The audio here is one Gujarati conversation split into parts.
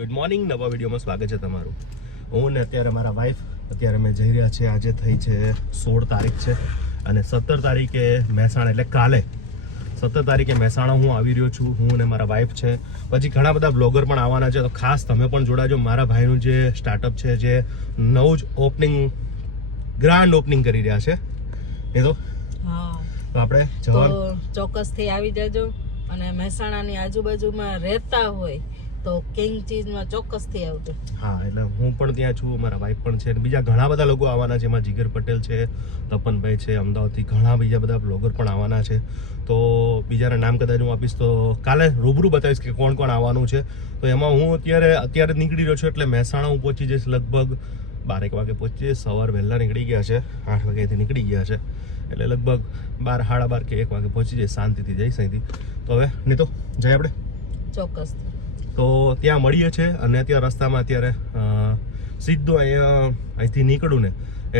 ગુડ મોર્નિંગ, નવા વિડીયોમાં સ્વાગત છે તમારું. હું ને અત્યારે મારા વાઈફ અત્યારે અમે જઈ રહ્યા છે. આજે થઈ છે 16 તારીખ છે અને 17 તારીખે મહેસાણા, એટલે કાલે 17 તારીખે મહેસાણા હું આવી રહ્યો છું. હું ને મારા વાઈફ છે, પછી ઘણા બધા બ્લોગર પણ આવવાના છે. તો ખાસ તમે પણ જોડાજો. મારા ભાઈનું જે સ્ટાર્ટઅપ છે, જે નવું જ ગ્રાન્ડ ઓપનિંગ કરી રહ્યા છે એ તો આપણે ચોક્કસથી આવી જજો. અને મહેસાણાની આજુબાજુમાં રહેતા હોય તો કિંગ ચીઝમાં ચોક્કસથી આવજો. હા, એટલે હું પણ ત્યાં છું, મારા વાઈફ પણ છે, બીજા ઘણા બધા લોકો આવવાના છે. એમાં જીગર પટેલ છે, તપનભાઈ છે, અમદાવાદથી ઘણા બીજા બધા બ્લોગર પણ આવવાના છે. તો બીજાના નામ કદાચ હું આપીશ તો કાલે રૂબરૂ બતાવીશ કે કોણ કોણ આવવાનું છે. તો એમાં હું અત્યારે નીકળી રહ્યો છું, એટલે મહેસાણા હું પહોંચી જઈશ લગભગ 12 વાગે પહોંચી જઈશ. સવાર વહેલા નીકળી ગયા છે, 8 વાગ્યાથી નીકળી ગયા છે, એટલે લગભગ 12, સાડા 12 કે 1 વાગે પહોંચી જઈશ. શાંતિથી જઈશ અહીંથી. તો હવે નહીં તો જાય આપણે ચોક્કસ. તો ત્યાં મળીએ છીએ. અને ત્યાં રસ્તામાં અત્યારે સીધો અહીંથી નીકળું ને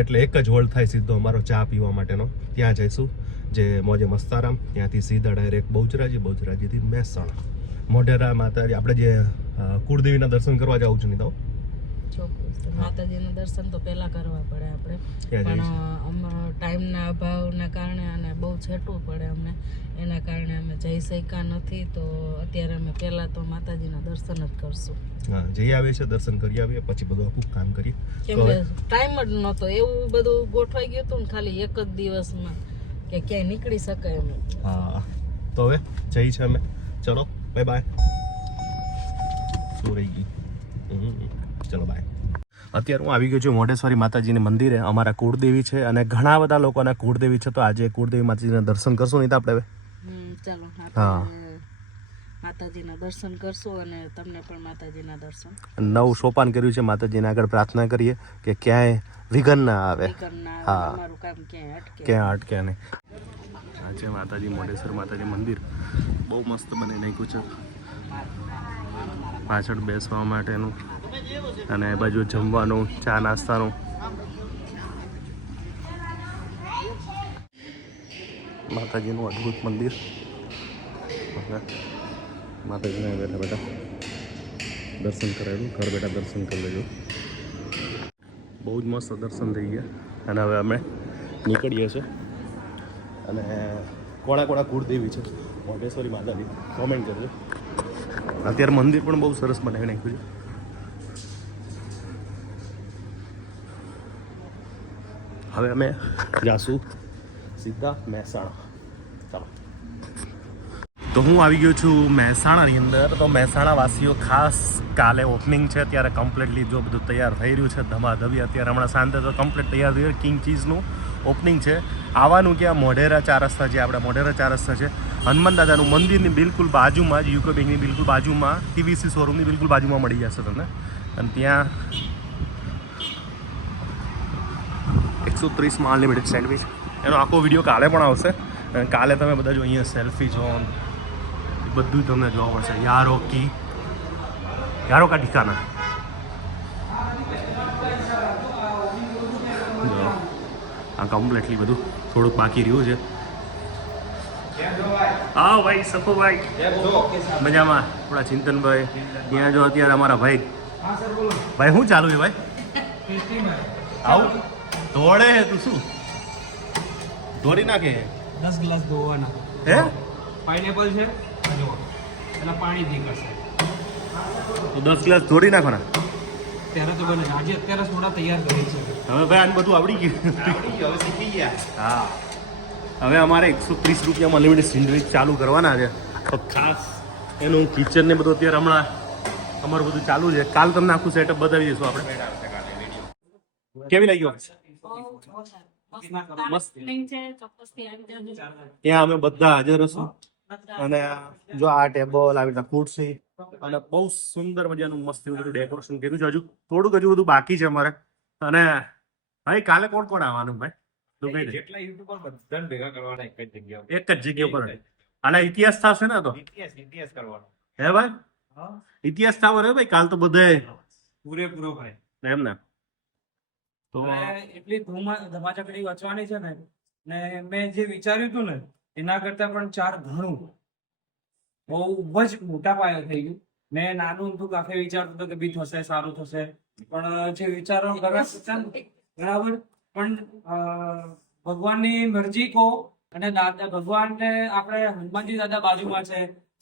એટલે એક જ હોલ્ડ થાય સીધો અમારો ચા પીવા માટેનો. ત્યાં જઈશું, જે મોજે મસ્તારામ. ત્યાંથી સીધા ડાયરેક્ટ બહુચરાજીથી મહેસાણા મોઢેરા માતાજી, આપણે જે કુળદેવીના દર્શન કરવા જવું છું. નહીં તો માતાજીના દર્શન તો પહેલા કરવા પડે આપણે, પણ ટાઈમના અભાવના કારણે અને બહુ છેટવું પડે અમને, એના કારણે અમે જઈ શક્યા નથી. તો અત્યારે અમે પહેલા તો માતાજીના દર્શન જ કરશું. હા, જઈ આવીએ છીએ, દર્શન કરી આવીએ, પછી બધું આખું કામ કરીએ. કેમ કે ટાઈમ જ નહોતો, એવું બધું ગોઠવાઈ ગયું હતું ને ખાલી એક જ દિવસમાં કે ક્યાંય નીકળી શકાય એમ. હા, તો હવે જઈ છે અમે. ચલો બાય બાય. શું રહી ગઈ? ચલો બાય. અત્યારે હું આવી ગયો છું મોઢેશ્વરી માતાજીની મંદિરે. અમારા કુળદેવી છે અને ઘણા બધા લોકોના કુળદેવી છે. તો આજે કુળદેવી માતાજીના દર્શન કરશું. નહીં તો આપણે હવે ચાલો માતાજીના દર્શન કરશું અને તમને પણ માતાજીના દર્શન. નવું સોપાન કર્યું છે, માતાજીને આગળ પ્રાર્થના કરીએ કે ક્યાંય વિઘન ના આવે. હા, ક્યાંય અટકે નહીં. આજે માતાજી મોઢેશ્વર માતાજી મંદિર બહુ મસ્ત બની નાખ્યું છે. પાછળ બેસવા માટેનું અને બાજુ જમવાનું, ચા નાસ્તાનું. માતાજીનું અદ્ભુત મંદિર. માતાજીને બેઠા બેઠા દર્શન કરાવ્યું. ઘર બેઠા દર્શન કરી લેજો. બહુ જ મસ્ત દર્શન થઈ ગયા. અને હવે અમે નીકળીએ છીએ. અને કોણા કુળદેવી છે મોઢેશ્વરી માતાજી કોમેન્ટ કરજો. અત્યારે મંદિર પણ બહુ સરસ બનાવી નાખ્યું છે. હવે અમે જાશું સીધા મહેસાણા. ચાલો. તો હું આવી ગયો છું મહેસાણાની અંદર. તો મહેસાણા વાસીઓ ખાસ કાલે ઓપનિંગ છે, ત્યારે કમ્પ્લીટલી જો બધું તૈયાર થઈ રહ્યું છે ધમાધમી. અત્યારે હમણાં સાંજે તો કમ્પ્લીટ તૈયાર થઈ રહ્યું. કિંગ ચીઝનું ઓપનિંગ છે. આવવાનું ક્યાં? મોઢેરા 4 રસ્તા, જે આપણે મોઢેરા 4 રસ્તા છે, હનુમાન દાદાનું મંદિરની બિલકુલ બાજુમાં જ, યુકો બેંકની બિલકુલ બાજુમાં, ટીવીસી શોરૂમની બિલકુલ બાજુમાં મળી જશે તમને. અને ત્યાં 130માં અનલિમિટેડ સેન્ડવિચ, એનો આખો વિડીયો કાલે પણ આવશે. અને કાલે તમે બધા જો અહીંયા સેલ્ફી ઝોન બધું તમને જોવા મળશે. યારો કા ઠિકાના. આ કમ્પ્લીટલી બધું થોડુંક બાકી રહ્યું છે. હા ભાઈ, સફોભાઈ મજામાં. થોડા ચિંતનભાઈ ત્યાં જો. અત્યારે અમારા ભાઈ શું ચાલુ છે ભાઈ? આવું દોડે તું શું દોડી નાખે? 10 ગ્લાસ ધોવાના. હે, પાઇનેપલ છે, એના પાણી નીકળશે તો 10 ગ્લાસ દોડી નાખવાના. ત્યારે તો બને. આજે અત્યારે થોડા તૈયાર કરી છે. હવે ભાઈ આને બધું આવડી ગયું. હવે શીખી ગયા. હા, હવે અમારે 130 રૂપિયામાં અનલિમિટેડ સેન્ડવિચ ચાલુ કરવાના છે. તો ખાસ એનું કિચન ને બધું અત્યારે હમણાં અમારું બધું ચાલુ છે. કાલ તમને આખું સેટઅપ બતાવી દઈશું આપણે. કેવી લાગ્યો? ત્યાં અમે બધા હાજર હશું. અને જો આ ટેબલ, આવી રીતના ખુરશી, અને બહુ સુંદર મજાનું મસ્ત એવું બધું ડેકોરેશન કર્યું છે. હજુ બધું બાકી છે અમારે. અને ભાઈ કાલે કોણ કોણ આવવાનું ભાઈ? જેટલા યુટ્યુબર બધાને ભેગા કરવાના એક જ જગ્યા પર. અને ઇતિહાસ થશે ને? તો ઇતિહાસ કરવાનો. હે ભાઈ, ઇતિહાસ થવો રે ભાઈ. કાલ તો બધે પૂરેપૂરો ભાઈ એમ ને. તો એટલી ધમાચકડી વાંચવાની છે ને મેં જે વિચાર્યું હતું ને એના કરતા પણ 4 ઘણું બહુ જ મોટા પાયે થઈ ગયું. મેં નાનું હતું કાફે વિચારતો હતો કે બી થશે, સારું થશે, પણ જે વિચારો કરવા બરાબર, પણ ભગવાનની મરજી કહો અને દાદા ભગવાનને આપણે હનુમાનજી દાદા બાજુમાં છે,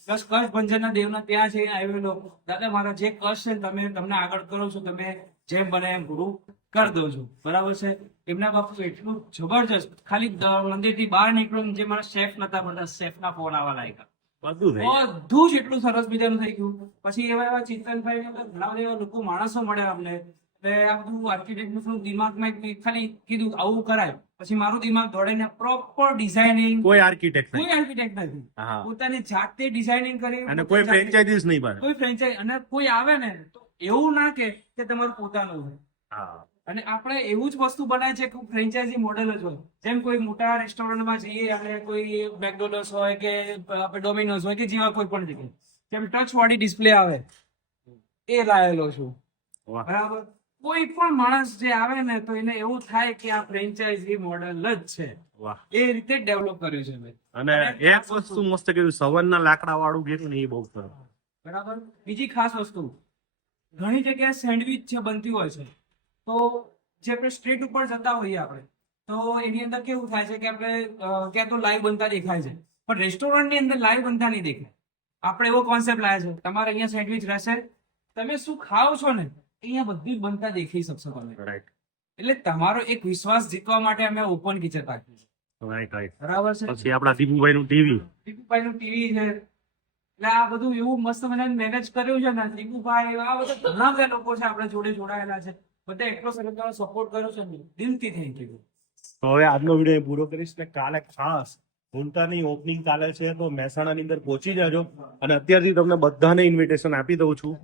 પ્લસ કચ્છ ભંજનના દેવના ત્યાં છે આવેલો. દાદા મારા જે કચ્છ છે તમને આગળ કરો છો, તમે જેમ બને એમ પૂરું કરી દો છો, બરાબર છે. એમના બાપુ એટલું જબરજસ્ત, ખાલી મંદિરથી બહાર નીકળ્યું જે મારા શેફ નતા બધા શેફના ફોન આવવા લાગ્યા, બધું જ એટલું સરસ બીજાનું થઈ ગયું. પછી એવા ચિંતનભાઈ ઘણા બધા એવા લોકો માણસો મળ્યા અમને, એટલે આ બધું આર્કિટેક્ટનું દિમાગમાં ખાલી કીધું આવું કરાય. પછી મારું દિમાગ દોડીને પ્રોપર ડિઝાઇનિંગ, કોઈ આર્કિટેક્ટ નથી, પોતાની જાતે ડિઝાઇનિંગ કરી, અને કોઈ ફ્રેન્ચાઇઝીસ નહીં બને, કોઈ ફ્રેન્ચાઇઝ, અને કોઈ આવે ને તો એવું ના કે તમારું પોતાનું હોય. અને આપણે એવું જ વસ્તુ બનાવે છે કે ફ્રેન્ચાઇઝી મોડેલ જ હોય. જેમ કોઈ મોટા રેસ્ટોરન્ટમાં જઈએ અને કોઈ મેકડોનલ્ડ્સ હોય કે આપણે ડોમિનોઝ હોય કે જેવા કોઈ પણ જગ્યાએ જેમ ટચ વાળી ડિસ્પ્લે આવે એ લાયેલો છું, બરાબર. કોઈ પણ માણસ જે આવે ને તો એને એવું થાય કે આ ફ્રેન્ચાઇઝી મોડેલ જ છે, એ રીતે ડેવલપ કર્યું છે મેં. અને એક વસ્તુ મસ્ત કર્યું, સવનના લાકડા વાળું ગેટ ને એ બહુ સરસ, બરાબર. બીજી ખાસ વસ્તુ, ઘણી જગ્યાએ સેન્ડવિચ જે બનતી હોય છે, તો જે આપણે સ્ટ્રીટ ઉપર જતા હોઈએ આપણે, તો એની અંદર કેવું થાય છે કે આપણે ક્યાં તો લાઈવ બનતા દેખાય છે, પણ રેસ્ટોરન્ટની અંદર લાઈવ બનતા નહીં દેખાય. આપણે એવો કોન્સેપ્ટ લાવ્યા છે, તમારે અહીંયા સેન્ડવિચ રહેશે, તમે શું ખાઓ છો ને અહીંયા બધું જ બનતા દેખી શકશો તમે. એટલે તમારો એક વિશ્વાસ જીતવા માટે અમે ઓપન કિચન રાખ્યું, બરાબર છે. પછી આપણા દીપુભાઈનું ટીવી છે, એટલે આ બધું એવું મસ્ત મને મેનેજ કર્યું છે ને દીપુભાઈ, આ બધા ઘણા બધા લોકો છે આપણે જોડે જોડાયેલા છે, બધા એટલો સરસ સપોર્ટ કર્યો છે ને, દિલથી થેન્ક યુ. તો હવે આજનો વિડીયો પૂરો કરીશ ને કાલે ખાસ હુંટાની ઓપનિંગ કાલે છે, તો મહેસાણાની અંદર પહોંચી જાજો. અને અત્યારથી તમને બધાને ઇન્વિટેશન આપી દઉં છું.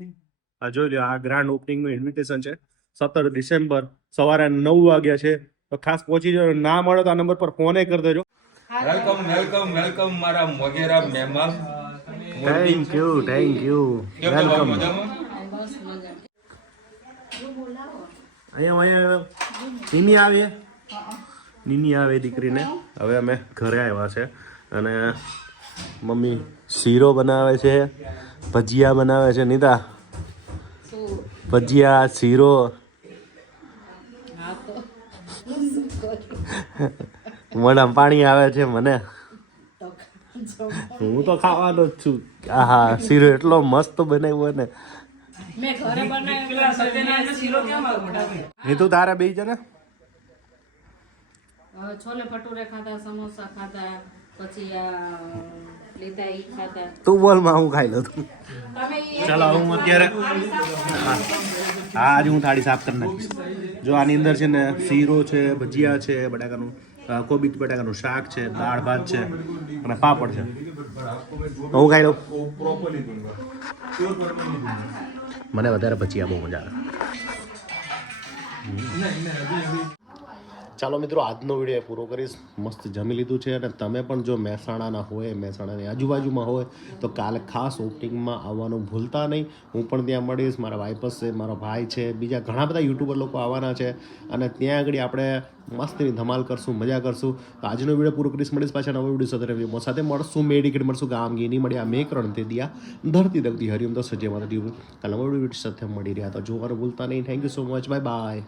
આ જોઈ લો, આ ગ્રાન્ડ ઓપનિંગનું ઇન્વિટેશન છે 17 ડિસેમ્બર સવારે 9 વાગ્યા છે, તો ખાસ પહોંચી જાજો. ના મળે તો આ નંબર પર ફોન કરી દેજો. વેલકમ વેલકમ વેલકમ મારા મોગેરા મહેમાન. Thank you welcome. અહીંયા નીની આવે દીકરીને. હવે અમે ઘરે આવ્યા છે અને મમ્મી શીરો બનાવે છે, ભજીયા બનાવે છે. નીતા, ભજીયા, શીરો, મોઢામાં પાણી આવે છે મને. હું તો ખાવાનો જ છું. આહા, શીરો એટલો મસ્ત બનાવ્યો ને. એ તું તારે બે છે ને, છોલે ભટુરે ખાધા, સમોસા ખાધા, પછી લીધા ઈ ખાધા. તું બોલ માં હું ખાઈ લઉં. ચાલો હું અત્યારે આજે હું થાળી સાફ કરી નાખીશ. જો આની અંદર છે ને શીરો છે, ભજીયા છે, બટાકાનું કોબી બટાકાનું શાક છે, દાળ ભાત છે અને પાપડ છે. હું ખાઈ લઉં. મને વધારે ભજીયા બહુ મજા આવે. ચાલો મિત્રો, આજનો વિડીયો પૂરો કરીશ. મસ્ત જમી લીધું છે અને તમે પણ જો મહેસાણાના હોય, મહેસાણાની આજુબાજુમાં હોય તો કાલે ખાસ ઓપનિંગમાં આવવાનું ભૂલતા નહીં. હું પણ ત્યાં મળીશ, મારા વાઈફસ છે, મારો ભાઈ છે, બીજા ઘણા બધા યુટ્યુબર લોકો આવવાના છે અને ત્યાં આગળ આપણે મસ્તની ધમાલ કરશું, મજા કરશું. તો આજનો વિડીયો પૂરો કરીશ. મળીશ પાછા નવા વિડીયો સાથે મળશું. મેડિકેટ મળશું. ગામ ગીની મળ્યા મેં કરણ તે દિયા ધરતી દગતી હરિયમ તો સજ્જે માતા દીવું. કાલે નવા વિડીયો સાથે મળી રહ્યા તો જોવાનું ભૂલતા નહીં. Thank you so much. Bye bye.